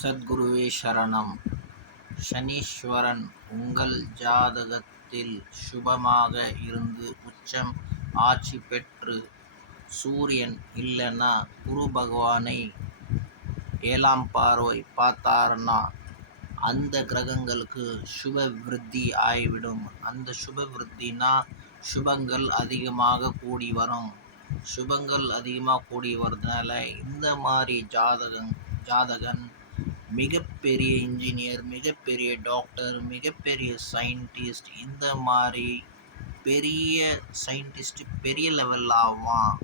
சத்குருவே சரணம். சனீஸ்வரன் உங்கள் ஜாதகத்தில் சுபமாக இருந்து உச்சம் ஆட்சி பெற்று சூரியன் இல்லைன்னா குரு பகவானை 7ஆம் பார்வை பார்த்தாருன்னா அந்த கிரகங்களுக்கு சுப விருத்தி ஆகிவிடும். அந்த சுப விருத்தினா சுபங்கள் அதிகமாக கூடி வரும். சுபங்கள் அதிகமாக கூடி வர்றதுனால இந்த மாதிரி ஜாதகன் மிகப்பெரிய இன்ஜினியர், மிகப்பெரிய டாக்டர், மிகப்பெரிய சயின்டிஸ்ட், இந்த மாதிரி பெரிய சயின்டிஸ்ட் பெரிய லெவலில் ஆவான்.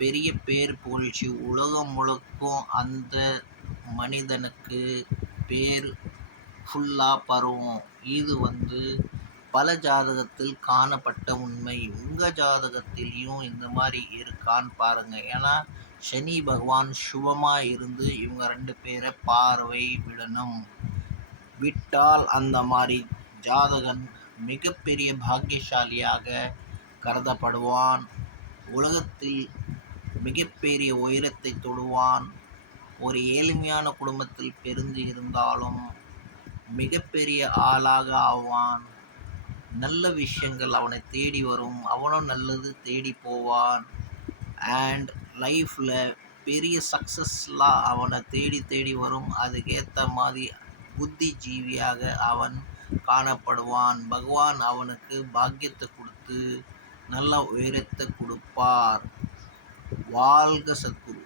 பெரிய பேர் புகழ்ச்சி உலகம் முழுக்கும் அந்த மனிதனுக்கு பேர் ஃபுல்லாக பரவும். இது பல ஜாதகத்தில் காணப்பட்ட உண்மை. உங்கள் ஜாதகத்திலையும் இந்த மாதிரி இருக்கான்னு பாருங்கள். ஏன்னா சனி பகவான் சுபமாக இருந்து இவங்க 2 பேரை பார்வை விடணும். விட்டால் அந்த மாதிரி ஜாதகன் மிகப்பெரிய பாக்கியசாலியாக கருதப்படுவான். உலகத்தில் மிகப்பெரிய உயரத்தை தொடுவான். ஒரு ஏழ்மையான குடும்பத்தில் பிறந்து இருந்தாலும் மிகப்பெரிய ஆளாக ஆவான். நல்ல விஷயங்கள் அவனை தேடி வரும். அவனும் நல்லது தேடி போவான். அண்ட் லைஃப்பில் பெரிய சக்ஸஸ்லாம் அவனை தேடி வரும். அதுக்கேற்ற மாதிரி புத்திஜீவியாக அவன் காணப்படுவான். பகவான் அவனுக்கு பாக்கியத்தை கொடுத்து நல்ல உயரத்தை கொடுப்பார். வாழ்க சத்குரு.